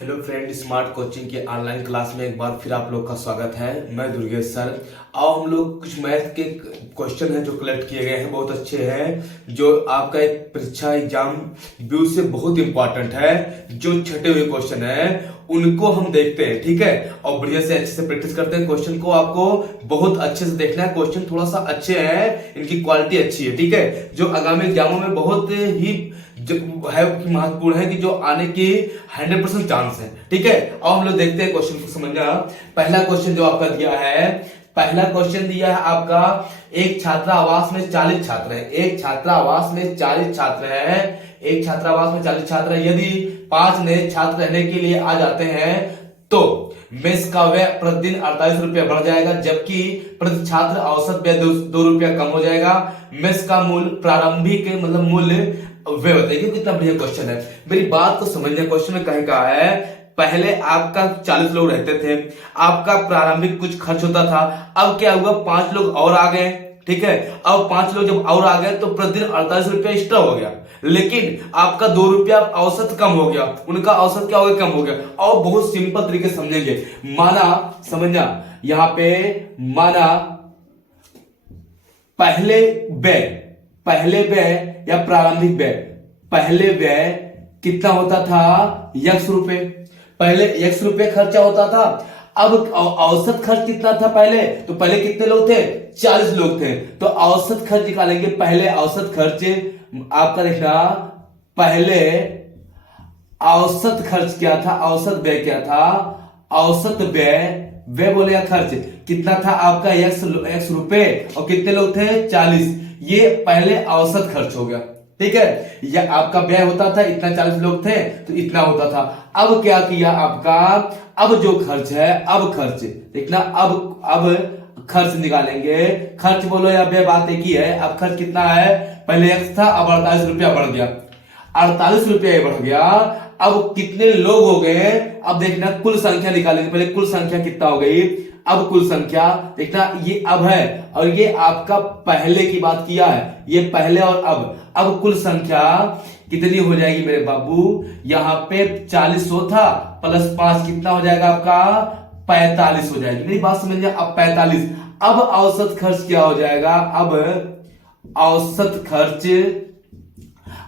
Hello friend, smart coaching के online class में एक बार फिर आप लोग का स्वागत है। मैं दुर्गेश सर। आओ हम लोग कुछ मैथ के क्वेश्चन हैं जो कलेक्ट किए गए हैं, बहुत अच्छे हैं, जो आपका एक परीक्षा एग्जाम व्यू से बहुत इंपॉर्टेंट है। जो छटे हुए क्वेश्चन है उनको हम देखते हैं, ठीक है, और बढ़िया से अच्छे से प्रैक्टिस करते हैं। क्वेश्चन को आपको बहुत अच्छे से देखना है। क्वेश्चन थोड़ा सा अच्छे हैं, इनकी क्वालिटी अच्छी है, ठीक है, जो आगामी एग्जामों में बहुत ही है महत्वपूर्ण है कि जो आने की 100% चांस है, ठीक है। अब हम लोग देखते हैं क्वेश्चन को समझना। पहला क्वेश्चन जो आपका दिया है, पहला क्वेश्चन दिया है आपका, एक छात्रावास में 40 छात्र है। एक छात्रावास में 40 छात्र है। एक छात्रावास में 40 छात्र है। यदि 5 नए छात्र रहने के लिए आ जाते हैं तो मेस का व्यय प्रतिदिन 48 रुपया बढ़ जाएगा, जबकि प्रति छात्र औसत व्यय 2 रुपया कम हो जाएगा। मेस का मूल्य प्रारंभिक मतलब मूल्य वे बताइए। कितना बढ़िया क्वेश्चन है, मेरी बात को समझना। क्वेश्चन में कहे का है, पहले आपका 40 लोग रहते थे, आपका प्रारंभिक कुछ खर्च होता था। अब क्या हुआ, 5 लोग और आ गए, ठीक है। अब 5 लोग जब और आ गए तो प्रतिदिन 48 रुपया एक्स्ट्रा हो गया, लेकिन आपका 2 रुपया औसत कम हो गया, उनका औसत क्या हो गया, कम हो गया। और बहुत सिंपल तरीके से समझेंगे। माना, समझना यहां पे, माना पहले व्यय या प्रारंभिक व्यय, पहले व्यय कितना होता था, x रुपए। पहले x रुपए खर्चा होता था। अब औसत खर्च कितना था पहले, तो पहले कितने लोग थे, 40 लोग थे, तो औसत खर्च निकालेंगे। पहले औसत खर्च आपका देखना, पहले औसत खर्च क्या था, औसत व्यय क्या था, औसत व्यय बोलेगा खर्च कितना था आपका, x रुपए, और कितने लोग थे, 40। ये पहले औसत खर्च हो गया, ठीक है। यह आपका व्यय होता था इतना, 40 लोग थे तो इतना होता था। अब क्या किया आपका, अब जो खर्च है, अब खर्च देखना, अब खर्च निकालेंगे। खर्च बोलो या व्यय, बात एक ही है। अब खर्च कितना है, पहले x था, अब 48 रुपया बढ़ गया, 48 रुपया बढ़ गया। अब कितने लोग हो गए, अब देखना कुल संख्या निकालेंगे। पहले कुल संख्या कितना हो गई, अब कुल संख्या देखना, ये अब है और ये आपका पहले की बात किया है, ये पहले और अब कुल संख्या कितनी हो जाएगी मेरे बाबू, यहां पे 40 था प्लस 5 कितना हो जाएगा आपका, 45 हो जाएगी। मेरी बात समझ लिया, अब 45। अब औसत खर्च क्या हो जाएगा, अब औसत खर्च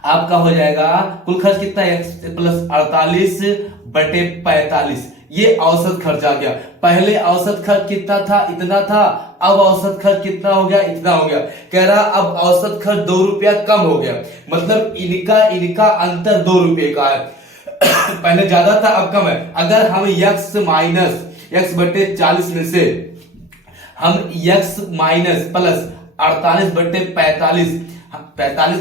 आपका हो जाएगा, कुल खर्च कितना है, प्लस 48 बटे 45, ये औसत खर्च आ गया। पहले औसत खर्च कितना था, इतना था, अब औसत खर्च कितना हो गया, इतना हो गया। कह रहा अब औसत खर्च 2 रुपया कम हो गया, मतलब इनका अंतर 2 रुपये का है। पहले ज्यादा था, अब कम है। अगर हम x माइनस x बटे 40 में से हम x माइनस प्लस 48 बटे 45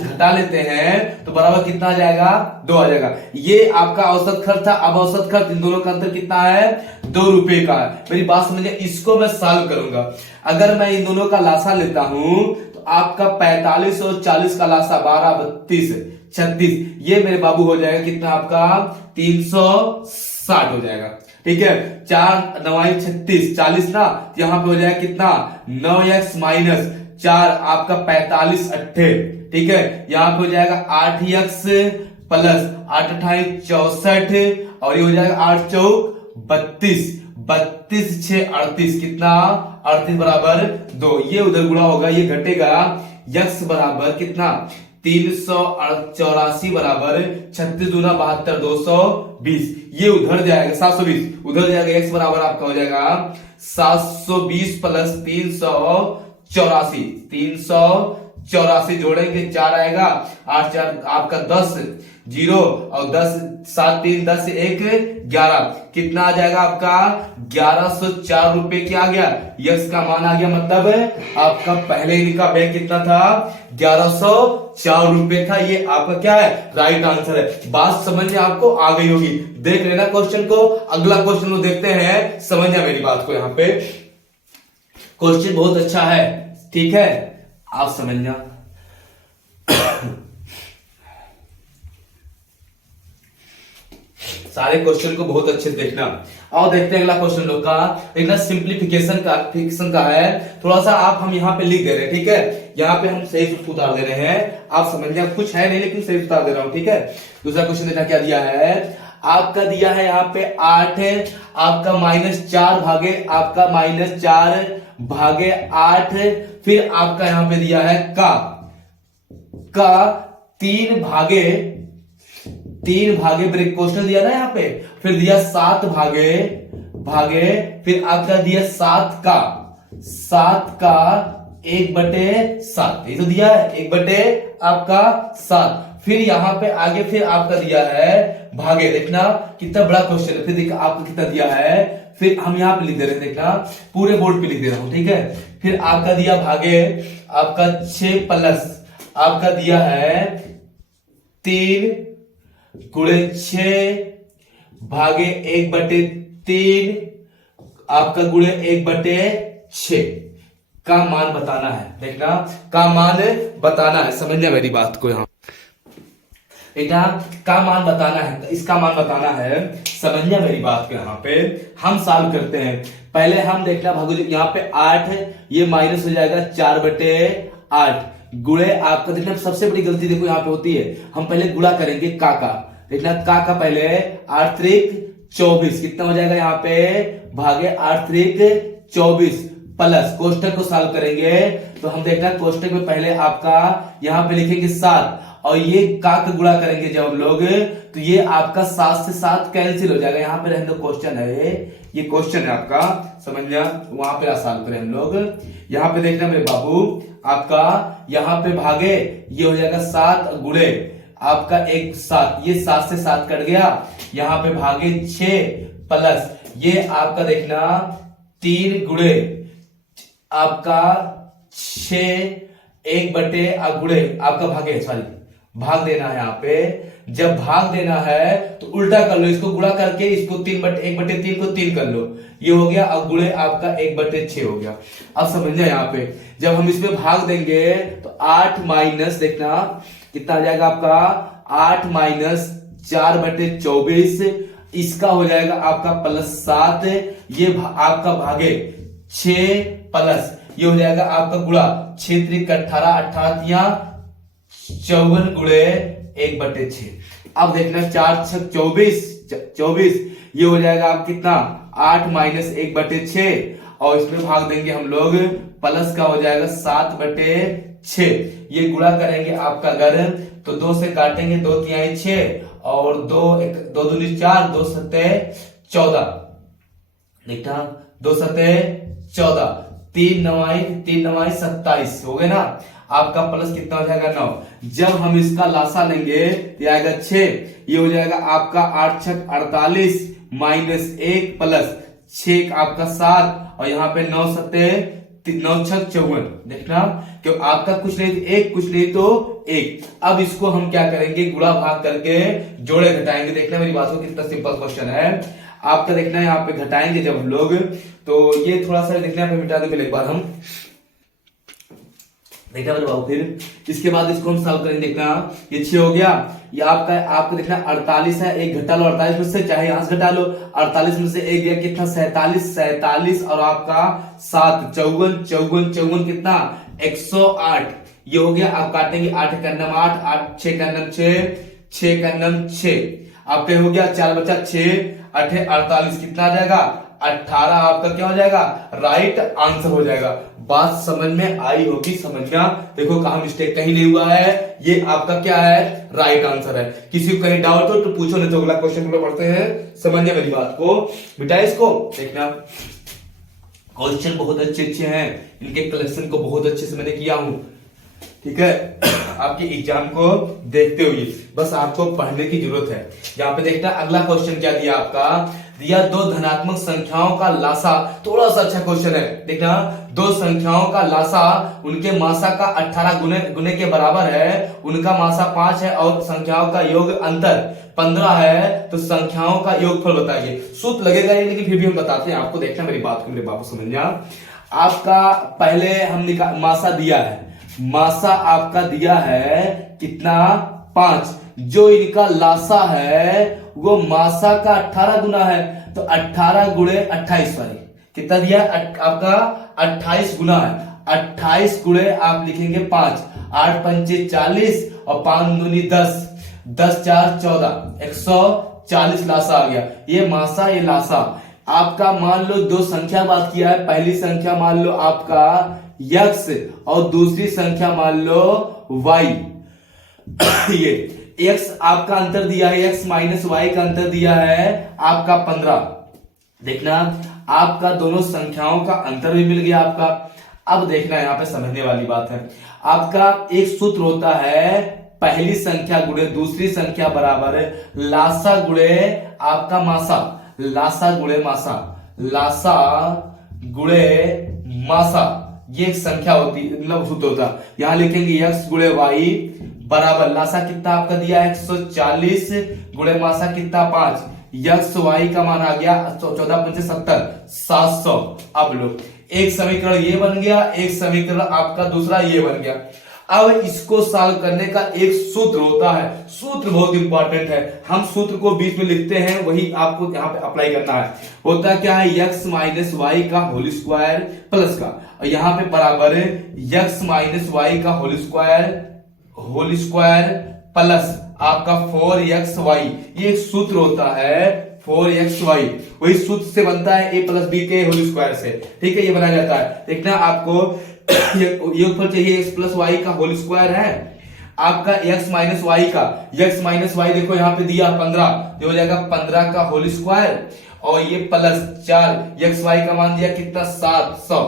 घटा लेते हैं तो बराबर कितना आ जाएगा, 2 आ जाएगा। ये आपका औसत खर्च था, अब औसत खर्च, इन दोनों का अंतर कितना है, 2 रुपए का है। मेरी बात समझिए, इसको मैं सॉल्व करूंगा। अगर मैं इन दोनों का लासा लेता हूं तो आपका 45 और 40 का लासा 12, 32, 36, ये मेरे बाबू हो जाएगा कितना आपका, 360 हो जाएगा, ठीक है। 4 9 36, 40 ना, यहां पे हो जाएगा कितना, 9x माइनस 4 आपका 45 अट्ठे, ठीक है। यहां पे हो जाएगा 8x प्लस 8 अट्ठाईस 64, और ये हो जाएगा 8 चौक 32, 32 6 38, कितना, 38 बराबर 2। ये उधर गुणा होगा, ये घटेगा, x बराबर कितना, 384 बराबर 36 दूना 72, 220, ये उधर जाएगा 720, उधर जाएगा। x बराबर आपका हो जाएगा 720 प्लस 384 जोड़ेंगे 4 आएगा, 8 4 आपका 10, 0 और 10 7 3 10 1 11, कितना आ जाएगा आपका, 1104 रुपए क्या आ गया, यक्स का मान आ गया। मतलब आपका पहले इनका व्यय कितना था, 1104 रुपए था। ये आपका क्या है, राइट आंसर है। बात समझ में आपको आ गई होगी, देख लेना क्वेश्चन को। अगला क्वेश्चन को देखते हैं, समझना मेरी बात को। यहां पे क्वेश्चन बहुत अच्छा है, ठीक है, आप समझना। सारे क्वेश्चन को बहुत अच्छे से देखना। और देखते हैं अगला क्वेश्चन लोग का, देखना सिंप्लीफिकेशन का है। थोड़ा सा आप हम यहाँ पे लिख दे रहे हैं, ठीक है, यहाँ पे हम सही सूत्र उतार दे रहे हैं, आप समझिए। कुछ है नहीं लेकिन सही उतार दे रहा हूं, ठीक है। दूसरा क्वेश्चन देखना क्या दिया है, आपका दिया है यहाँ पे 8 है, आपका -4 भागे आपका -4/8, फिर आपका यहाँ पे दिया है का 3 भागे ब्रेक क्वेश्चन दिया ना यहाँ पे, फिर दिया 7 भागे, फिर आपका दिया 7 का 1/7, ये तो दिया है 1/7, फिर यहां पे आगे फिर आपका दिया है भागे, देखना कितना बड़ा क्वेश्चन है, फिर देखा आपको कितना दिया है, फिर हम यहां पे लिख दे रहे हैं, देखना पूरे बोर्ड पे लिख दे रहा हूं, ठीक है। फिर आपका दिया भागे आपका 6 प्लस आपका दिया है 3 × 6 भागे 1/3 आपका गुणे 1/6 का मान बताना है, देखना का मान बताना है, समझना मेरी बात को, यहां बेटा का मान बताना है, इसका मान बताना है, समझना मेरी बात को। यहाँ पे हम सॉल्व करते हैं, पहले हम देखना भागो, यहाँ पे 8 है, ये माइनस हो जाएगा 4/8 गुणे आपका, देखना सबसे बड़ी गलती देखो यहाँ पे होती है, हम पहले गुणा करेंगे का, देखना का पहले 8 त्रिक 24 कितना हो जाएगा यहाँ पे भागे 8 त्रिक 24 प्लस कोष्टक को सॉल्व करेंगे तो हम देखना कोष्टक में पहले आपका यहाँ पे लिखेंगे 7 और ये का गुणा करेंगे जब हम लोग तो ये आपका 7 से 7 कैंसिल हो जाएगा, यहाँ पे रहने दो, क्वेश्चन है ये क्वेश्चन है आपका, समझना, वहां पे सॉल्व करें हम लोग। यहाँ पे देखना मेरे बाबू आपका यहाँ पे भागे ये हो जाएगा 7 गुणे आपका 7, ये 7 से 7 कट गया, यहाँ पे भागे 6 प्लस ये आपका देखना 3 गुणे आपका 6 1/, गुणे आपका भागे, सॉरी भाग देना है, यहाँ पे जब भाग देना है तो उल्टा कर लो, इसको गुणा करके इसको 1/3 को 3 कर लो, ये हो गया, अब गुणे आपका 1/6 हो गया। अब समझना यहाँ पे जब हम इसमें भाग देंगे तो 8 माइनस देखना कितना आ जाएगा आपका 8 - 4/24, इसका हो जाएगा आपका +7, ये आपका भागे 6 प्लस ये हो जाएगा आपका गुणा 6 त्रिक 18, 18 54 गुणे 1/6। अब देखना 4 6 24 ये हो जाएगा आप कितना 8 - 1/6 और इसमें भाग देंगे हम लोग, प्लस का हो जाएगा 7/6, ये गुणा करेंगे आपका अगर तो 2 से काटेंगे 2 तिहाई 6 और 2 दूनी 4 2 सत्ते 14, देखना 2 सत्ते 14 3 नवाई 27 हो गए ना, आपका प्लस कितना हो जाएगा 9, जब हम इसका लासा लेंगे तो आएगा 6, ये हो जाएगा आपका 8 6 48 -1 प्लस 6 आपका 7 और यहाँ पे 9 सत्ते 9 6 54, देखना क्यों आपका कुछ नहीं तो 1। अब इसको हम क्या करेंगे गुणा भाग करके जोड़े घटाएंगे, देखना मेरी बात को कितना सिंपल क्वेश्चन है आपका, देखना यहाँ पे घटाएंगे जब हम लोग तो ये थोड़ा सा देखना पे मिटा देंगे एक बार हम, देखना मेरे बाबू, फिर इसके बाद इसको हम सॉल्व करेंगे, देखना ये 6 हो गया, ये आपको देखना 48 है, एक घटा लो 48 में से, चाहे यहां से घटा लो, 48 में से एक गया कितना 47 और आपका 7 54 कितना 108, ये हो गया। आप काटेंगे 8 का नम 8 6 का नम 6 का नम 6 आपका हो गया, 4 बचा 6 8 48 कितना आ जाएगा 18, आपका क्या हो जाएगा राइट आंसर हो जाएगा। बात समझ में आई होगी, समझना, देखो कहा मिस्टेक कहीं नहीं हुआ है, ये आपका क्या है राइट आंसर है। किसी को कहीं डाउट हो तो पूछो, नहीं तो अगला क्वेश्चन पढ़ते हैं, समझने मेरी बात को बेटा। इसको देखना क्वेश्चन बहुत अच्छे हैं, इनके कलेक्शन को बहुत अच्छे से मैंने किया हूं, ठीक है। आपके एग्जाम को देखते हुए बस आपको पढ़ने की जरूरत है। यहाँ पे देखना अगला क्वेश्चन क्या दिया, आपका दिया 2 धनात्मक संख्याओं का लासा, थोड़ा सा अच्छा क्वेश्चन है, देखना 2 संख्याओं का लासा उनके मासा का 18 गुने के बराबर है, उनका मासा 5 है और संख्याओं का योग अंतर 15 है, तो संख्याओं का योगफल बताइए। सूत्र लगेगा नहीं लेकिन फिर भी हम बताते हैं आपको, देखना मेरी बात को मेरे बाबू समझना। आपका पहले हम मासा दिया है, मासा आपका दिया है कितना 5, जो इनका लासा है वो मासा का 18 गुना है, तो 18 गुणे 28, सॉरी कितना दिया आपका 28 गुना है, 28 गुणे आप लिखेंगे 5, 8 पंचे 40 और 5 दूनी 10, 10 4 14, 140 लासा आ गया। ये मासा ये लासा। आपका मान लो दो संख्या बात किया है, पहली संख्या मान लो आपका x और दूसरी संख्या मान लो y। ये x आपका अंतर दिया है, x माइनस वाई का अंतर दिया है आपका 15। देखना आपका दोनों संख्याओं का अंतर भी मिल गया आपका। अब देखना यहाँ पे समझने वाली बात है, आपका एक सूत्र होता है पहली संख्या गुणे दूसरी संख्या बराबर लासा गुणे आपका मासा, लासा गुणे मासा, लासा गुणे मासा। ये एक संख्या होती मतलब सूत्र होता है। यहां लिखेंगे x गुणे वाई बराबर लासा कितना आपका दिया है 140 गुणे मासा कितना 5, यक्स वाई का मान आ गया 14×5 = 700। अब लो एक समीकरण ये बन गया, एक समीकरण आपका दूसरा ये बन गया। अब इसको सॉल्व करने का एक सूत्र होता है, सूत्र बहुत इंपॉर्टेंट है। हम सूत्र को बीच में लिखते हैं, वही आपको यहाँ पे अप्लाई करना है। होता क्या है x माइनस वाई का होल स्क्वायर प्लस का, और यहाँ पे बराबर x माइनस वाई का होल स्क्वायर प्लस आपका 4xy। ये एक सूत्र होता है 4xy, वही सूत्र से बनता है a प्लस बी के होल स्क्वायर से। ठीक है, ये बनाया जाता है। देखना आपको ये ऊपर चाहिए x प्लस वाई का होल स्क्वायर है, आपका x माइनस वाई का, x माइनस वाई देखो यहाँ पे दिया 15, ये हो जाएगा 15 का होल स्क्वायर, और ये प्लस 4 x वाई का मान दिया कितना 700।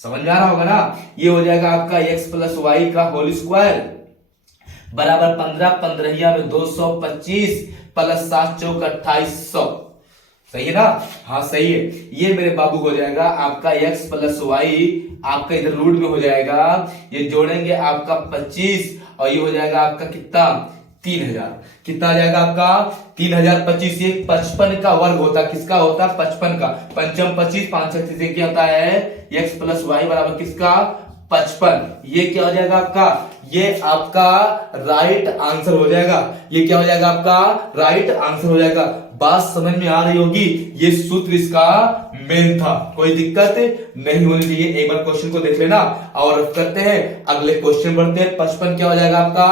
समझ में आ रहा होगा ना। ये हो जाएगा आपका x प्लस वाई का होल स्क्वायर बराबर 15, 15 में 225 प्लस 7 चौक 2800। सही है ना, हाँ सही है। ये मेरे बाबू हो जाएगा आपका x प्लस वाई, आपका इधर रूट में हो जाएगा, ये जोड़ेंगे आपका 25, और ये हो जाएगा आपका कितना 3000। कितना आ जाएगा आपका 3025। ये 55 का वर्ग होता है, किसका होता है 55 का, पंचम 25 5 से क्या होता है x प्लस वाई बराबर किसका 55। ये क्या हो जाएगा आपका, ये आपका राइट आंसर हो जाएगा। ये क्या हो जाएगा आपका राइट आंसर हो जाएगा। बात समझ में आ रही होगी। ये सूत्र इसका मेन था, कोई दिक्कत नहीं होनी चाहिए। एक बार क्वेश्चन को देख लेना और करते हैं, अगले क्वेश्चन बढ़ते हैं। 55 क्या हो जाएगा आपका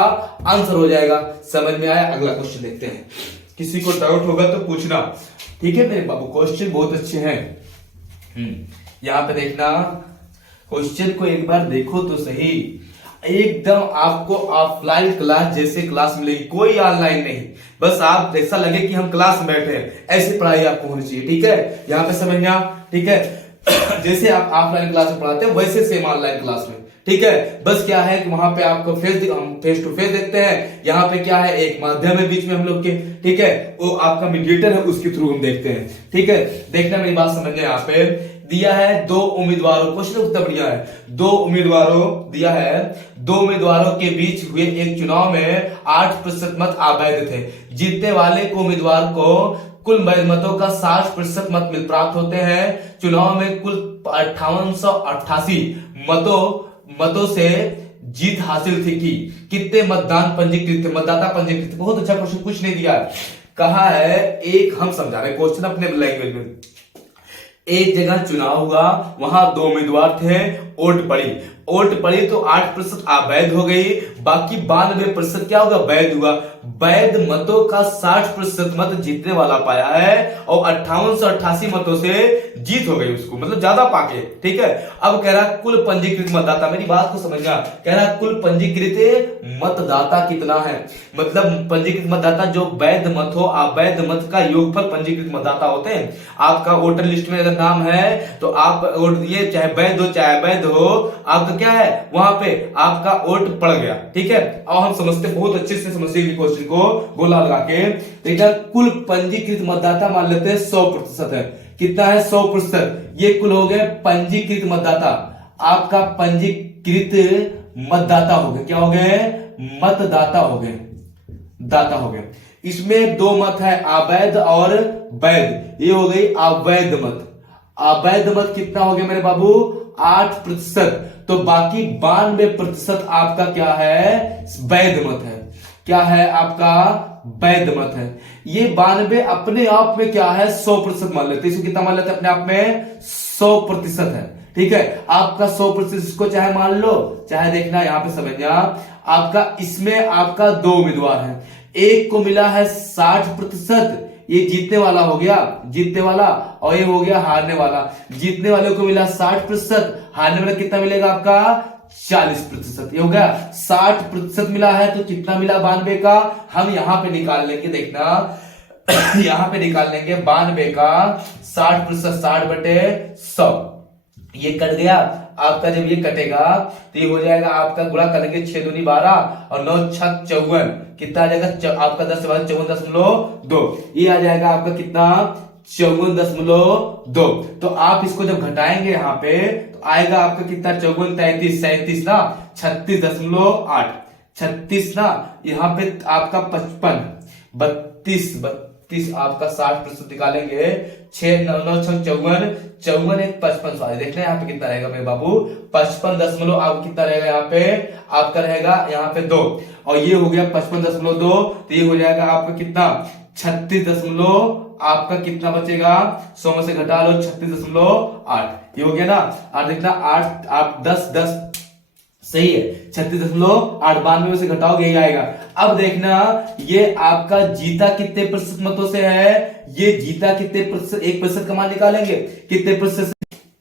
आंसर हो जाएगा। समझ में आया, अगला क्वेश्चन देखते हैं। किसी को डाउट होगा तो पूछना, ठीक है मेरे बाबू। क्वेश्चन बहुत अच्छे हैं। यहां पे देखना, क्वेश्चन को एक बार देखो तो सही, एकदम आपको ऑफलाइन क्लास जैसे क्लास मिलेगी, कोई ऑनलाइन नहीं। बस आप ऐसा लगे कि हम क्लास में बैठे हैं, ऐसी पढ़ाई आपको होनी चाहिए। ठीक है, यहाँ पे समझना, ठीक है। जैसे आप ऑफलाइन क्लास में पढ़ाते हैं वैसे सेम ऑनलाइन क्लास में। ठीक है, बस क्या है कि वहां पे आपको फेस टू फेस देखते हैं, यहाँ पे क्या है एक माध्यम है बीच में हम लोग के। ठीक है, वो आपका मीडिएटर है, उसके थ्रू हम देखते हैं। ठीक है, देखना मेरी बात समझने। यहाँ पे दिया है दो उम्मीदवारों, क्वेश्चन उत्तर बढ़िया है। दो उम्मीदवारों दिया है, दो उम्मीदवारों के बीच हुए एक चुनाव में 8% मत अवैध थे। जीतने वाले को उम्मीदवार को कुल वैध मतों का 60% मत मिल प्राप्त होते हैं। चुनाव में कुल 5888 मतों से जीत हासिल थी कि कितने मतदान पंजीकृत थे, मतदाता पंजीकृत। बहुत अच्छा क्वेश्चन, कुछ नहीं दिया है। कहा है एक, हम समझा रहे क्वेश्चन अपने लैंग्वेज में। एक जगह चुनाव हुआ, वहां दो उम्मीदवार थे, वोट पड़ी तो 8% अवैध हो गई, बाकी 92% क्या होगा वैध हुआ। वैध मतों का 60% मत जीतने वाला पाया है, और 5888 मतों से जीत हो गई उसको, मतलब ज्यादा पाके। ठीक है, अब कह रहा कुल पंजीकृत मतदाता, मेरी बात को समझना, कह रहा कुल पंजीकृत मतदाता कितना है। मतलब पंजीकृत मतदाता जो वैध मत हो, अवैध मत का योगफल पंजीकृत मतदाता होते हैं। आपका वोटर लिस्ट में अगर नाम है तो आप ये चाहे वैध हो चाहे अवैध हो, आपका क्या है वहां पे आपका वोट पड़ गया। ठीक है, और हम समझते बहुत अच्छे से समझते क्वेश्चन को गोला लगा के। देखा कुल पंजीकृत मतदाता मान लेते हैं 100% है। कितना है 100%। ये कुल हो गए पंजीकृत मतदाता। आपका पंजीकृत मतदाता हो गए, क्या हो गए मतदाता हो गए, दाता हो गए। इसमें दो मत है, अवैध और वैध। ये हो गई अवैध मत। अवैध मत कितना हो गया मेरे बाबू 8%, तो बाकी 92% आपका क्या है वैध मत है। क्या है आपका वैध मत है। ये 92 अपने आप में क्या है 100% मान लेते हैं। इसको कितना मान लेते हैं अपने आप में 100% है। ठीक है, आपका 100% इसको चाहे मान लो चाहे देखना, यहां पे समझना। आपका इसमें आपका दो उम्मीदवार हैं, एक को मिला है 60%, ये जीतने वाला हो गया, जीतने वाला, और ये हो गया हारने वाला। जीतने वाले को मिला 60%, हारने वाला कितना मिलेगा आपका 40%। ये हो गया 60% मिला है तो कितना मिला 92 का, हम यहां पे निकाल लेंगे, देखना यहां पे निकाल लेंगे 92 का 60%, 60/100 ये कट गया आपका। जब ये कटेगा तो ये हो जाएगा आपका, गुणा करेंगे 6 दूनी 12 और 9 छक 54, कितना आ जाएगा आपका 10 से 54.2, ये आ जाएगा आपका कितना 54.2। तो आप इसको जब घटाएंगे यहाँ पे तो आएगा आपका कितना 54, 33, 37 ना, 36.8, 36 ना, यहाँ पे आपका 55, 32 आपका 60% निकालेंगे, 6 9 9 6 54, 54 1 55, सॉरी देखना यहाँ पे कितना रहेगा मेरे बाबू 55 आप कितना रहेगा यहाँ पे आपका रहेगा यहाँ पे 2, और ये हो गया 55.2, तो ये हो जाएगा आपका कितना 36 आपका कितना बचेगा, 100 में से घटा लो 36.8, ये हो गया ना। और देखना 8 आप 10 सही है, 36.8 92 में से घटाओगे यही आएगा। अब देखना ये आपका जीता कितने प्रतिशत मतों से है, ये जीता कितने प्रतिशत, 1% का मान निकालेंगे कितने प्रतिशत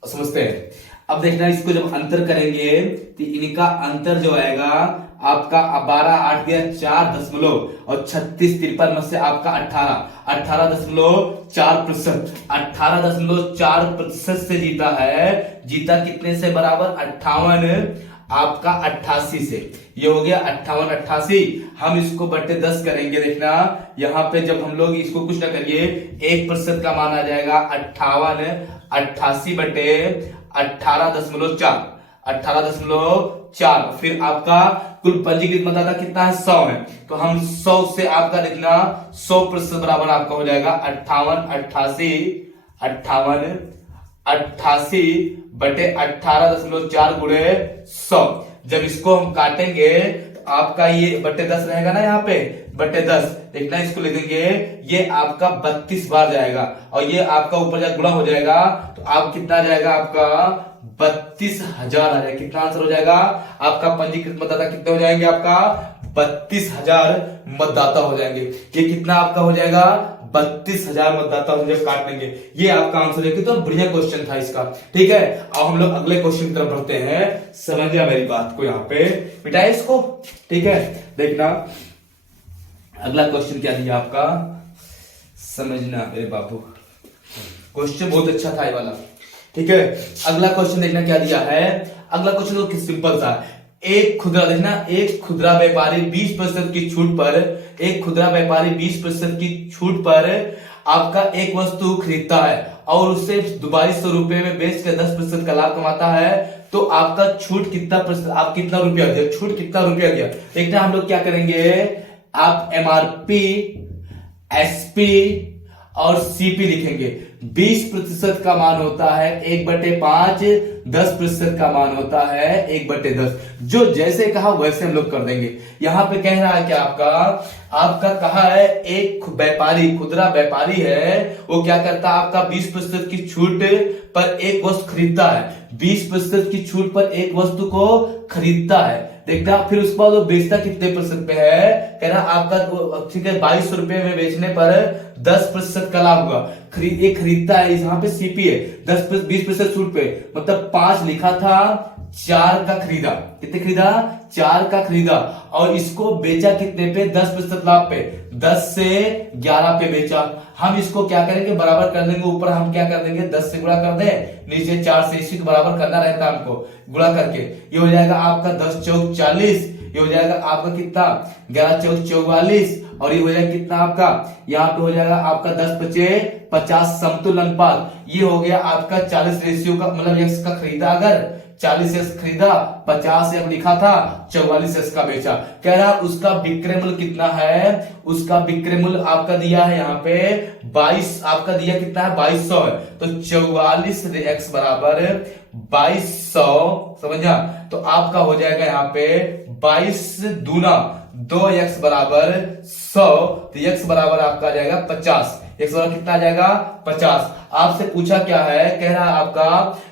समझते हैं। अब देखना इसको जब अंतर करेंगे तो इनका अंतर जो आएगा आपका 12 8 गया 4 और 36 53 में से आपका 18.4%, 18.4% से जीता है। जीता कितने से बराबर 58 आपका 88 से, ये हो गया 58 88। हम इसको बटे 10 करेंगे, देखना यहाँ पे जब हम लोग इसको कुछ ना करिए 1% का मान आ जाएगा 58 88 बटे 18.4, 18.4। फिर आपका कुल पंजीकृत मतदाता कितना है 100 है, तो हम 100 से आपका लिखना 100% बराबर आपका हो जाएगा 88 बटे 18.4 गुणे 100। जब इसको हम काटेंगे तो आपका ये बटे 10 रहेगा ना, यहाँ पे बटे 10 देखना, इसको लिखेंगे ये आपका 32 बार जाएगा और ये आपका ऊपर जब गुणा हो जाएगा तो आप कितना जाएगा आपका 32,000 आ जाएगा। कितना आंसर हो जाएगा आपका पंजीकृत मतदाता कितने हो जाएंगे आपका 32,000 मतदाता हो जाएंगे। ये कितना आपका हो जाएगा 32,000 मतदाता जब काट लेंगे, ये आपका आंसर है। तो बढ़िया क्वेश्चन था इसका, ठीक है। अब हम लोग अगले क्वेश्चन की तरफ बढ़ते हैं, समझिए मेरी बात को, यहाँ पे मिटाए इसको, ठीक है। देखना अगला क्वेश्चन क्या दिया आपका, समझना मेरे बाबू, क्वेश्चन बहुत अच्छा था ये वाला, ठीक है। अगला क्वेश्चन देखना क्या दिया है। अगला क्वेश्चन तो सिंपल सा, एक खुदरा, देखना एक खुदरा व्यापारी 20% की छूट पर, एक खुदरा व्यापारी 20% की छूट पर आपका एक वस्तु खरीदता है और उसे 2200 रुपए में बेचकर 10% का लाभ कमाता है, तो आपका छूट कितना प्रतिशत, आप कितना रुपया दिया, छूट कितना रुपया दिया। देखना हम लोग क्या करेंगे, आप MRP SP और CP लिखेंगे। 20% का मान होता है 1/5, 10% का मान होता है 1/10। जो जैसे कहा वैसे हम लोग कर देंगे। यहां पे कह रहा है कि आपका कहा है एक व्यापारी, खुदरा व्यापारी है, वो क्या करता है आपका 20% की छूट पर एक वस्तु खरीदता है, 20% की छूट पर एक वस्तु को खरीदता है। देखना फिर उसके बाद वो बेचता कितने प्रतिशत पे है, कह रहा आपका ठीक है 2200 रुपए में बेचने पर 10% का लाभ होगा। खरीदता है, यहाँ पे CP है 20% छूट पे, मतलब 5 लिखा था, 4 का खरीदा, कितने खरीदा 4 का खरीदा, और इसको बेचा कितने पे 10% लाभ पे, 10 से 11 पे बेचा। हम इसको क्या करेंगे बराबर कर देंगे, ऊपर हम क्या कर देंगे 10 से गुणा कर दें, नीचे 4 से, इसी को बराबर करना रहता है हमको गुणा करके। ये हो जाएगा आपका 10 चौक 40, ये हो जाएगा आपका कितना 11 चौक 44, और ये हो जाएगा कितना आपका, यहाँ पे हो जाएगा आपका 10 बचे 50 समतुल अनुपात। ये हो गया आपका 40 रेशियो का, मतलब एक्स का खरीदा, अगर 40 खरीदा, 50 लिखा था, 44 का बेचा। कह रहा उसका विक्रय मूल्य कितना है, उसका विक्रय मूल्य आपका दिया है यहाँ पे 22, आपका दिया कितना है 2200 है, तो 44x बराबर 2200, समझा। तो आपका हो जाएगा यहाँ पे 22 दूना 2x बराबर 100, तो x बराबर आपका आ जाएगा 50। x बराबर कितना आ जाएगा 50। आपसे पूछा क्या है, कह रहा है आपका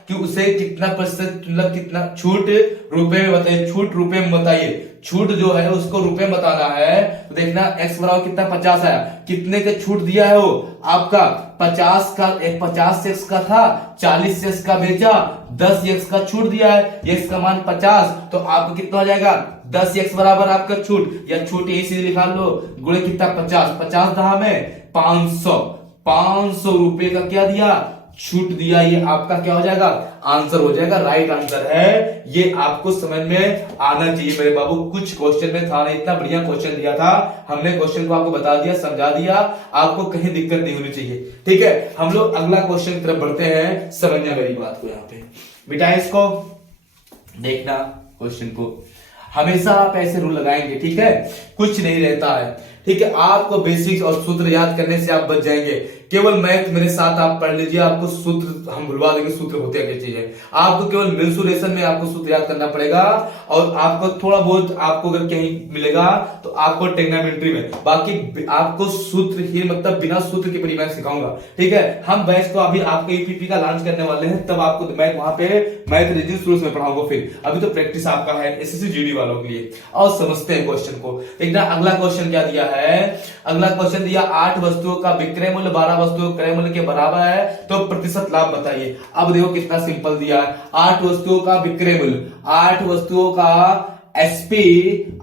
कि उसे कितना प्रतिशत मतलब कितना छूट रुपए में बताइए, छूट रुपए में बताइए। छूट जो है उसको रुपए में बताना है तो देखना x बराबर कितना 50 आया, कितने का छूट दिया है वो आपका 50 का, 50 x का था 40 x का बेचा, 10 x का छूट दिया है, x का मान 50 तो आपको कितना हो जाएगा 10 x बराबर आपका छूट, या छूट यही सीधे लिखा लो गुणे कितना 50, 50 दहा में 500, 500 रुपए का क्या दिया छूट दिया। ये आपका क्या हो जाएगा आंसर हो जाएगा, राइट आंसर है। ये आपको समझ में आना चाहिए मेरे बाबू, कुछ क्वेश्चन में था नहीं, इतना बढ़िया क्वेश्चन दिया था हमने, क्वेश्चन को आपको बता दिया समझा दिया, आपको कहीं दिक्कत नहीं होनी चाहिए। ठीक है, हम लोग अगला क्वेश्चन की तरफ बढ़ते हैं, समझना मेरी बात को। यहाँ पे बेटा इसको देखना, क्वेश्चन को हमेशा आप ऐसे रूल लगाएंगे, ठीक है, कुछ नहीं रहता है, ठीक है। आपको बेसिक्स और सूत्र याद करने से आप बच जाएंगे, केवल मैथ मेरे साथ आप पढ़ लीजिए, आपको सूत्र हम भुलवा देंगे, सूत्र होते हैं क्या चीजें, आपको केवल मेंसुरेशन में आपको सूत्र याद करना पड़ेगा, और आपको थोड़ा बहुत आपको अगर कहीं मिलेगा तो आपको ट्रिग्नोमेट्री में, बाकी आपको सूत्र ही मतलब बिना सूत्र के मैं सिखाऊंगा, ठीक है। हम बैच को अभी आपके ईपीपी का लॉन्च करने वाले हैं, तब आपको मैं वहां पे मैथ रीजनिंग रूल्स में पढ़ाऊंगा, फिर अभी तो प्रैक्टिस आपका है एसएससी जीडी वालों के लिए। और समझते हैं क्वेश्चन को, देखना अगला क्वेश्चन क्या दिया है। अगला क्वेश्चन दिया 8 वस्तुओं का विक्रय मूल्य 12 वस्तुओं के क्रय मूल्य के बराबर है तो प्रतिशत लाभ बताइए। अब देखो कितना सिंपल दिया है, 8 वस्तुओं का विक्रय मूल्य, 8 वस्तुओं का एसपी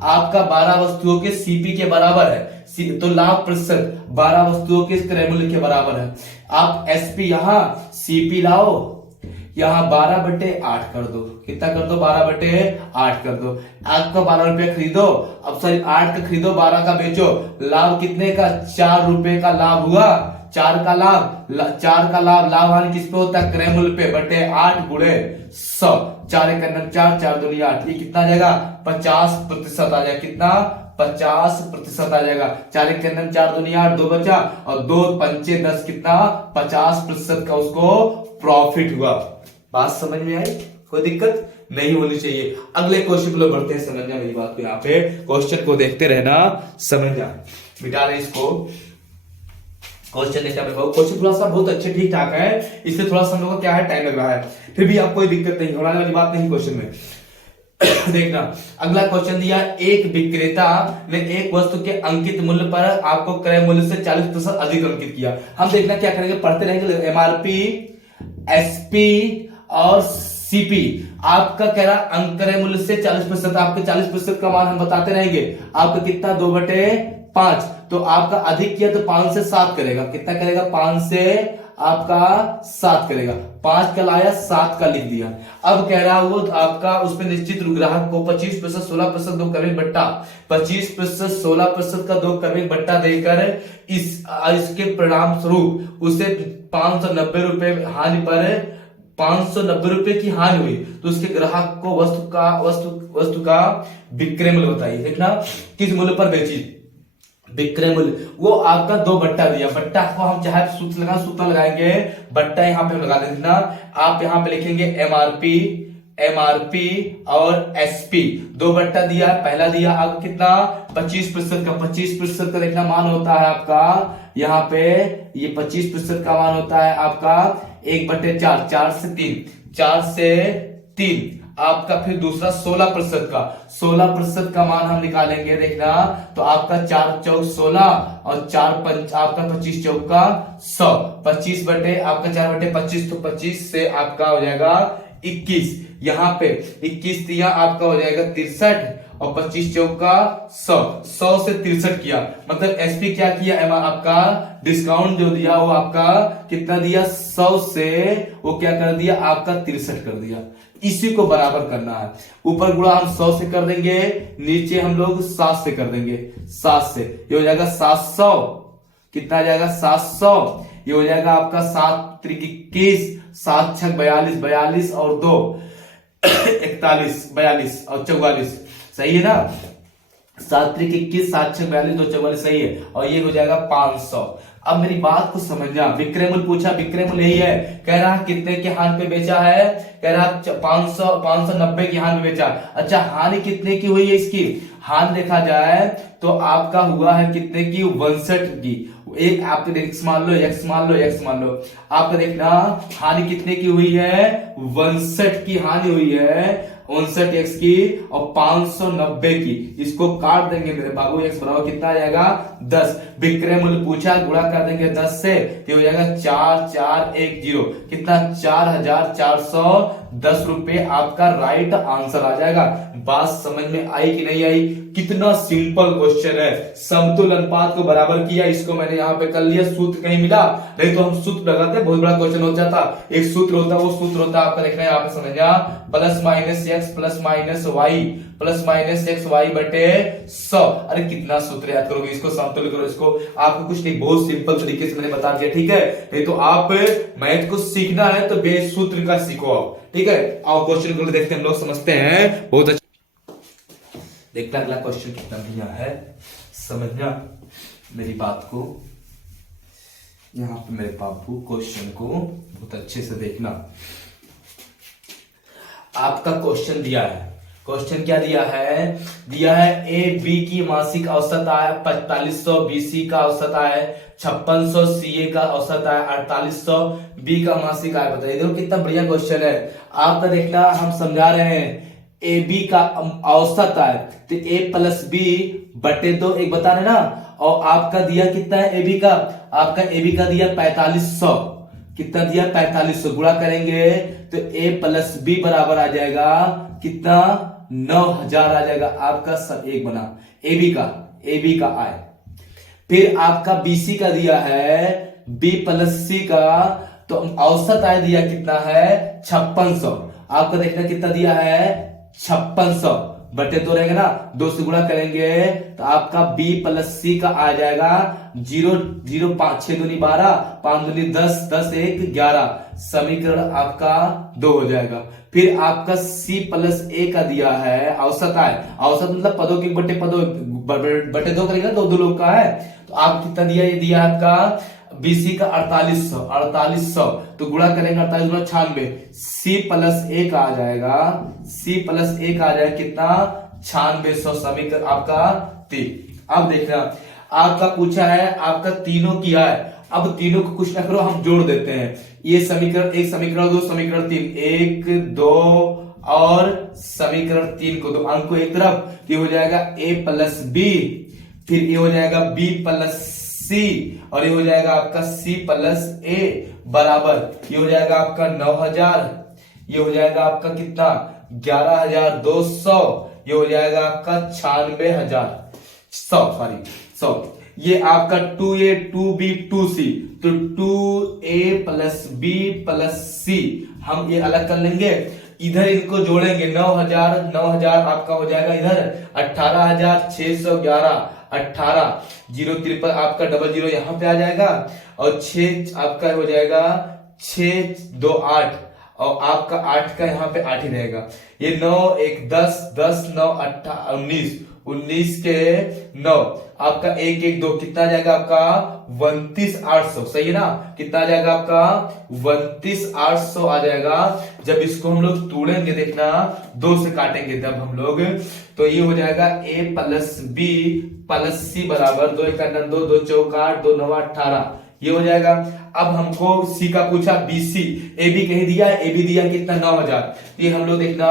आपका 12 वस्तुओं के सीपी के बराबर है, तो लाभ प्रतिशत 12 वस्तुओं के क्रय मूल्य के बराबर है। आप एसपी यहां सीपी लाओ, यहां 12/8 कर दो, कितना कर दो 12/8 कर दो, आपका 12 रुपए खरीदो, अब सॉरी 8 का खरीदो 12 का बेचो, लाभ कितने का 4 रुपए का लाभ हुआ, 4 का लाभ, 4 का लाभ, लाभ हानि किस पे होता है क्रय मूल्य पे, बटे 8 गुणे 100, 4 एक 4, 4 दूनी 8, ये कितना आ जाएगा 50% आ जाएगा, कितना 50% आ जाएगा, 4 एक 4 दूनी 8, 2 बचा और 2 पंचे 10, कितना 50% का उसको प्रॉफिट हुआ। बात समझ में आई, कोई दिक्कत नहीं होनी चाहिए। अगले क्वेश्चन को बढ़ते हैं, समझना मेरी बात को, यहाँ पे क्वेश्चन को देखते रहना, समझना, मिटा रहे इसको, क्वेश्चन देखा क्वेश्चन थोड़ा सा बहुत अच्छे ठीक ठाक है, इससे थोड़ा सा हम लोग को क्या है टाइम लग रहा है, फिर भी आपको कोई दिक्कत नहीं, घबराने वाली बात नहीं क्वेश्चन में। देखना अगला क्वेश्चन दिया, एक विक्रेता ने एक वस्तु के अंकित मूल्य पर आपको क्रय मूल्य से 40% अधिक अंकित किया। हम देखना क्या करेंगे, पढ़ते रहेंगे, एमआरपी एसपी और सीपी आपका कह रहा अंक्रय मूल्य से 40%, आपके 40% का मान हम बताते रहेंगे, आपका कितना 2/5, तो आपका अधिक किया तो 5 से 7 करेगा, कितना करेगा 5 से आपका 7 करेगा, 5 का लाया 7 का लिख दिया। अब कह रहा वो आपका उसमें निश्चित ग्राहक को 25% 16% 2 क्रमिक बट्टा, 25% 16% का 2 क्रमिक बट्टा देकर इसके परिणाम स्वरूप उसे 590 रुपए हानि पर 590 रुपए की हानि हुई, तो उसके ग्राहक को वस्तु का विक्रय मूल्य बताइए। देखना किस मूल्य पर बेची, विक्रय मूल्य, वो आपका 2 बट्टा दिया, बट्टा को हम चाहे सूत्र लगाएंगे, बट्टा यहाँ पे हम लगा देंगे ना, आप यहाँ पे लिखेंगे एमआरपी और एसपी, 2 बट्टा दिया, पहला दिया आपको कितना 25% का, 25% का देखना मान होता है आपका यहाँ पे, ये 25% का मान होता है आपका 1/4, 4 से 3, 4 से 3 आपका, फिर दूसरा 16% का, 16% का मान हम निकालेंगे, देखना तो आपका 4 चौक 16 और 4 पंच आपका 25 चौका 100, 25 बटे आपका 4/25, तो 25 से आपका हो जाएगा 21, यहाँ पे 21 दिया आपका हो जाएगा 63 और 25 चौका 100, 100 से 63 किया, मतलब एसपी क्या किया आपका डिस्काउंट जो दिया वो आपका कितना दिया 100 से वो क्या कर दिया आपका 63 कर दिया। इसी को बराबर करना है, ऊपर गुणा हम 100 से कर देंगे, नीचे हम लोग 7 से कर देंगे, 7 से ये हो जाएगा 700, कितना आ जाएगा 700, ये हो जाएगा आपका 7 त्रिक 21, 7 छक 42, 42 और 2 41, 42 और 44, सही है ना, 7 त्रिक 21, 7 छक 42, 2 44, सही है, और ये हो जाएगा 500। अब मेरी बात को समझना, विक्रय मूल्य पूछा, विक्रय मूल्य यही है, कह रहा कितने के हानि पे बेचा है, कह रहा 590 की हानि पे बेचा, अच्छा हानि कितने की हुई है इसकी, हानि देखा जाए तो आपका हुआ है कितने की, 62 की। एक आप एक्स मान लो, एक्स मान लो, एक्स मान लो, आपका देखना हानि कितने की हुई है, 62 की हानि हुई है, 59 की और 590 की। इसको काट देंगे मेरे बाबू, एक्स बराबर कितना आ जाएगा, 10। विक्रय मूल्य पूछा, गुणा कर देंगे 10 से तो हो जाएगा 4410, कितना, 4410 रुपए आपका राइट आंसर आ जाएगा। बात समझ में आई कि नहीं आई? कितना सिंपल क्वेश्चन है। समतुल अनुपात को बराबर किया, इसको मैंने यहाँ पे कर लिया, सूत्र कहीं मिला नहीं तो हम सूत्र लगाते, बहुत बड़ा क्वेश्चन हो जाता। एक सूत्र होता है, वो सूत्र होता है आपका, देखना यहाँ पे समझना, plus minus X plus minus Y plus minus X Y बटे 100। अरे कितना सूत्र याद करोगे, इसको समतुल्य करो, इसको आपको कुछ नहीं, बहुत सिंपल तरीके से मैंने बता दिया, ठीक है। नहीं तो आप मैथ को सीखना है तो बेस सूत्र का सीखो आप, ठीक है। आओ क्वेश्चन को देखते हैं हम लोग, समझते हैं, बहुत अच्छा। देखना अगला क्वेश्चन कितना बढ़िया है, समझना मेरी बात को। यहां पे मेरे बाबू क्वेश्चन को बहुत अच्छे से देखना। आपका क्वेश्चन दिया है, क्वेश्चन क्या दिया है, दिया है ए बी की मासिक औसत आय 4500, बीसी का औसत आय 5600, सीए का औसत आय 4800, बी का मासिक आय बताइए। देखो कितना बढ़िया क्वेश्चन है। आपका देखना, हम समझा रहे हैं ए बी का औसत आय तो ए प्लस बी बटे 2, एक बता रहे ना, और आपका दिया कितना है ए बी का, आपका ए बी का दिया 4500, कितना दिया 4500, गुणा करेंगे तो ए प्लस बी बराबर आ जाएगा कितना, 9000 आ जाएगा आपका सब एक बना ए बी का आय। फिर आपका बीसी का दिया है बी प्लस सी का, तो औसत आय दिया कितना है 5600, आपका देखना कितना दिया है 5600 बटे 2 रहेगा ना, 2 से गुणा करेंगे तो आपका b प्लस सी का आ जाएगा 0 0 5 6 दूनी 12 5 दूनी 10 10 1 11, समीकरण आपका 2 हो जाएगा। फिर आपका c प्लस a का दिया है औसत आय, औसत मतलब पदों के बटे पदों बटे 2 करेगा, 2 लोग का है, तो आप कितना दिया, ये दिया आपका बीसी का 4800 तो गुणा करेंगे 48 गुणा 96, सी प्लस ए का आ जाएगा, सी प्लस ए का आ जाएगा कितना 9600, समीकरण आपका 3। अब देखना आपका पूछा है आपका तीनों किया है, अब तीनों को कुछ ना करो, हम जोड़ देते हैं। ये समीकरण, एक समीकरण 2 समीकरण 3, 1 2 और समीकरण 3 को, तो अंक को एक तरफ, ये हो जाएगा a प्लस बी, फिर ये हो जाएगा b प्लस सी और ये हो जाएगा आपका c प्लस ए बराबर, ये हो जाएगा आपका 9000, ये हो जाएगा आपका कितना 11200, ये हो जाएगा आपका 96100, ये आपका 2a 2b 2c, तो 2a plus b plus c हम ये अलग कर लेंगे, इधर इनको जोड़ेंगे 9000 आपका हो जाएगा इधर 18611, 18 053 आपका 00 यहाँ पे आ जाएगा और 6 आपका हो जाएगा 6 2 8 और आपका 8 का यहाँ पे 8 ही रहेगा, ये 9 1 10 10 9 19 19 के 9 आपका 1 1 2 कितना आ जाएगा आपका 29800, सही है ना, कितना आ जाएगा आपका 29800 आ जाएगा। जब इसको हम लोग तोड़ेंगे देखना 2 से काटेंगे जब हम लोग, तो ये हो जाएगा a प्लस बी प्लस सी बराबर 2 1 2 2 4 8 2 9 18, ये हो जाएगा। अब हमको सी का पूछा, बीसी ए बी कहीं दिया है, ए बी दिया कितना 9000, ये हम लोग देखना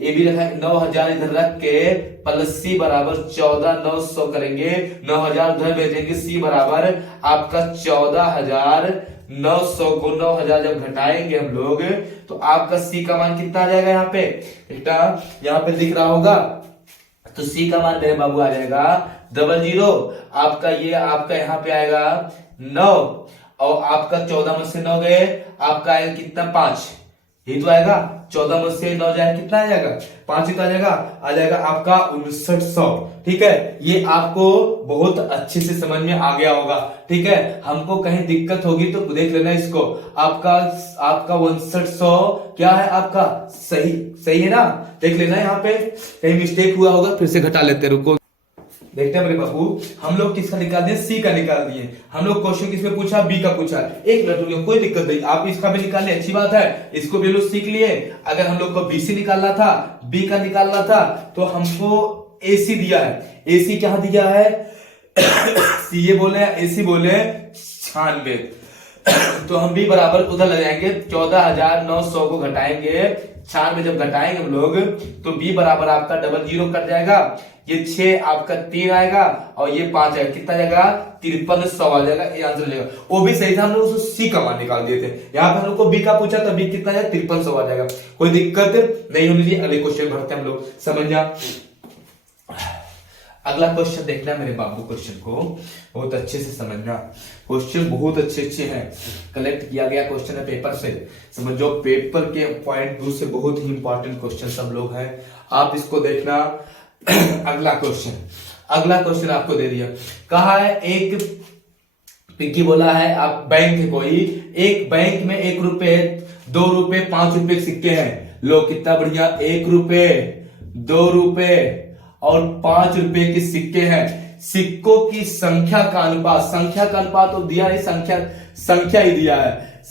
ए बी रखा 9000 इधर रख के प्लस सी बराबर 14900 करेंगे, 9000 उधर भेजेंगे, सी बराबर आपका 14900 को 9000 जब घटाएंगे हम लोग तो आपका सी का मान कितना आ जाएगा, यहाँ पे बेटा यहाँ पे दिख रहा होगा, तो सी का मान मेरे बाबू आ जाएगा 00, आपका ये आपका यहाँ पे आएगा 9 और आपका 14 में से 9 गए, आपका आएगा कितना 5, यही तो आएगा, 14 में से 9 जाए कितना आ जाएगा 5 ही तो आ जाएगा आपका 5900, ठीक है। ये आपको बहुत अच्छे से समझ में आ गया होगा, ठीक है। हमको कहीं दिक्कत होगी तो देख लेना इसको, आपका 5900 क्या है आपका सही है ना, देख लेना यहाँ पे कहीं मिस्टेक हुआ होगा, फिर से घटा लेते, रुको देखते हैं मेरे बाबू, हम लोग किसका निकाल दिए, सी का निकाल दिए, हम लोग क्वेश्चन किसमें पूछा, बी का पूछा, एक मिनट रुकिए, कोई दिक्कत नहीं, आप इसका भी निकाल लिए अच्छी बात है, इसको भी लोग सीख लिए। अगर हम लोग को बीसी निकालना था, बी का निकालना था, तो हमको एसी दिया है, एसी क्या दिया है सीए बोले या एसी बोले 96। तो हम भी बराबर उधर ले जाएंगे, 14,900 को घटाएंगे 96, जब घटाएंगे हम लोग तो बी बराबर आपका डबल जीरो कट जाएगा, ये 6 आपका 3 आएगा और ये 5 आएगा, कितना जाएगा 5300 आ जाएगा, ये आंसर जाएगा। वो भी सही था, हम लोग उसको सी का मान निकाल दिए थे। यहाँ पे हम लोग को बी का पूछा तो बी कितना जाएगा 5300 आ जाएगा, कोई दिक्कत नहीं होनी चाहिए। अगले क्वेश्चन भरते हैं हम लोग, समझ जा। अगला क्वेश्चन देखना मेरे बाबू, क्वेश्चन को बहुत अच्छे से समझना, क्वेश्चन बहुत अच्छे हैं, कलेक्ट किया गया क्वेश्चन है पेपर से, समझो पेपर के पॉइंट व्यू से बहुत ही इंपॉर्टेंट क्वेश्चन सब लोग हैं, आप इसको देखना। अगला क्वेश्चन आपको दे दिया, कहा है एक पिग्गी बोला है, आप बैंक है कोई, एक बैंक में 1 रुपए 2 रुपए 5 रुपए के सिक्के हैं, लो कितना बढ़िया, 1 रुपए 2 रुपए और 5 रुपए के सिक्के हैं, सिक्कों की संख्या का अनुपात तो दिया है, संख्या ही दिया है,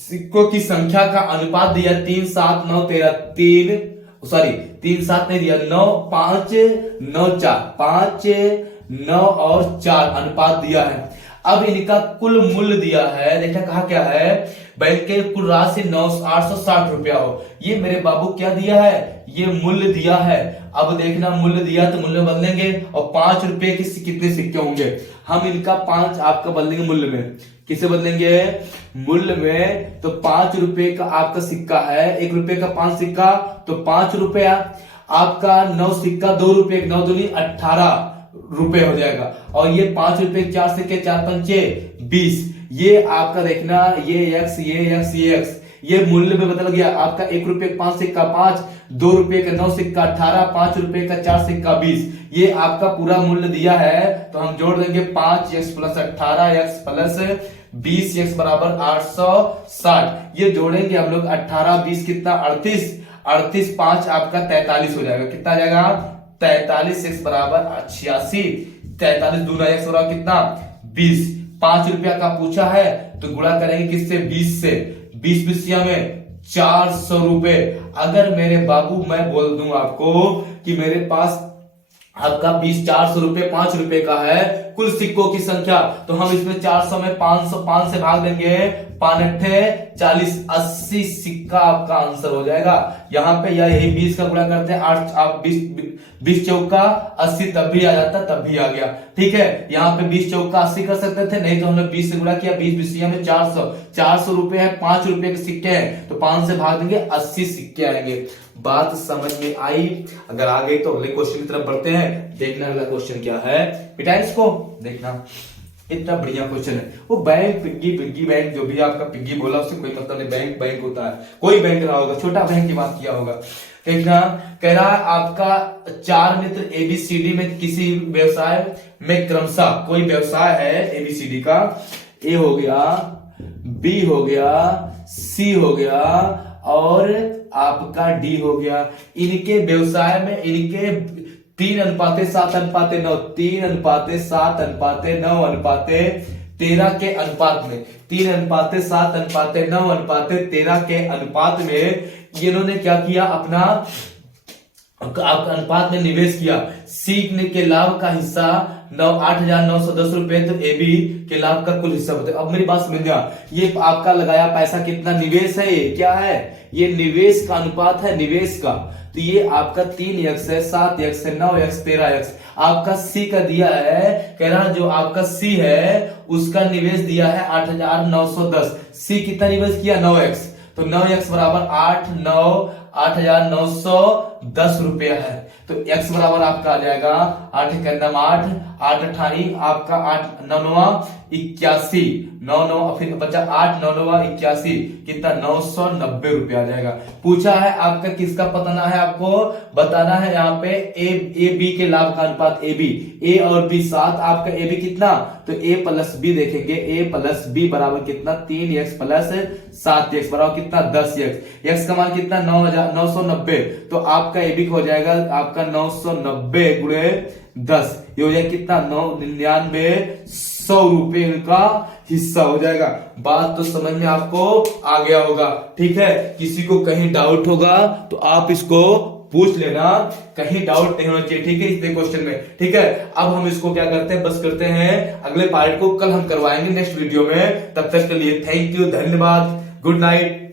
सिक्कों की संख्या का अनुपात दिया 3 7 9 13 3 7 नहीं दिया, 9 5 9 4 5 9 और 4 अनुपात दिया है। अब इनका कुल मूल्य दिया है, देखा कहा क्या है, बैंक के कुल राशि 860 रुपया हो, ये मेरे बाबू क्या दिया है, ये मूल्य दिया है। अब देखना मूल्य दिया तो मूल्य बदलेंगे और 5 रुपए के कितने सिक्के होंगे, हम इनका 5 आपका बदलेंगे मूल्य में, किसे बदलेंगे मूल्य में, तो 5 रुपए का आपका सिक्का है, 1 रुपए का 5 सिक्का तो 5 रुपया, आपका 9 सिक्का 2 रुपए 9 दूनी 18 रुपए हो जाएगा, और ये 5 रुपए 4 सिक्के 4 पंचे 20, ये आपका देखना ये एक्स ये मूल्य में बदल गया, आपका 1 रुपए 5 सिक्का 5, 2 रुपए का 9 सिक्का 18, 5 रुपए का 4 सिक्का 20, ये आपका पूरा मूल्य दिया है। तो हम जोड़ देंगे 5x plus 18x plus 20x बराबर 860, ये जोड़ेंगे हम लोग 18 20 कितना 38 5 आपका 43 हो जाएगा, कितना आ जाएगा 43x बराबर 86, 43 दूना x बराबर कितना 20, 5 रुपया का पूछा है तो गुणा करेंगे किससे 20 से, 20 बिसिया में 400 रुपए। अगर मेरे बाबू मैं बोल दूं आपको कि मेरे पास आपका 400 रुपए 5 रुपए का है कुल सिक्कों की संख्या, तो हम इसमें 400 में 5 से भाग देंगे, 5 40 80 सिक्का आपका आंसर हो जाएगा। यहाँ पे यही 20 का गुणा करते हैं 8 आप 20 चौका 80 तब भी आ जाता, तब भी आ गया, ठीक है। यहाँ पे 20 चौका 80 कर सकते थे, नहीं तो हमने 20 से गुणा किया, 20 बिसिया में 400 रुपए है, 5 रुपए के सिक्के हैं तो 5 से भाग देंगे 80 सिक्के आएंगे। बात समझ में आई? अगर आ गई तो अगले क्वेश्चन की तरफ बढ़ते हैं, देखना अगला क्वेश्चन क्या है बेटा, इसको देखना, इतना बढ़िया क्वेश्चन है। वो बैंक पिग्गी बैंक जो भी आपका पिग्गी बोला उससे कोई मतलब नहीं, बैंक होता है, कोई बैंक रहा होगा, छोटा बैंक की बात किया होगा। देखना कह रहा है आपका 4 मित्र एबीसीडी में किसी व्यवसाय में क्रमशः, कोई व्यवसाय है एबीसीडी का, ए हो गया, बी हो गया, सी हो गया और आपका डी हो गया। इनके व्यवसाय में इनके 3:7:9 3:7:9:13 के अनुपात में 3:7:9:13 के अनुपात में इन्होंने क्या किया, अपना अनुपात में निवेश किया। सीखने के लाभ का हिस्सा 8,910 रुपए, तो एबी के लाभ का कुल हिस्सा बताओ। अब मेरी बात समझना, ये आपका लगाया पैसा कितना निवेश है, ये क्या है, ये निवेश का अनुपात है, निवेश का, तो ये आपका 3x है, 7x है, 9x 13x। आपका सी का दिया है, कह रहा जो आपका सी है उसका निवेश दिया है 8,910, सी कितना निवेश किया 9x, तो 9x बराबर 8,910 रुपया है, तो x बराबर आपका आ जाएगा 8 8 आपका 8 9 81 9 फिर बचा 8 9 81 कितना 990 रुपया आ जाएगा। पूछा है आपका किसका बताना है, आपको बताना है यहाँ पे ए बी के लाभ का अनुपात, ए बी, ए और बी 7, आपका ए बी कितना, तो ए प्लस बी देखेंगे, ए प्लस बी बराबर कितना 3x प्लस 7x बराबर कितना 10x, x का मान कितना 990, तो आपका ए बी हो जाएगा आपका 990 गुणे 10, ये हो जाएगा कितना 999 100 रुपए का हिस्सा हो जाएगा। बात तो समझ में आपको आ गया होगा, ठीक है। किसी को कहीं डाउट होगा तो आप इसको पूछ लेना, कहीं डाउट नहीं होना चाहिए, ठीक है, इतने क्वेश्चन में, ठीक है। अब हम इसको क्या करते हैं, बस करते हैं, अगले पार्ट को कल हम करवाएंगे नेक्स्ट वीडियो में। तब तक के लिए थैंक यू, धन्यवाद, गुड नाइट।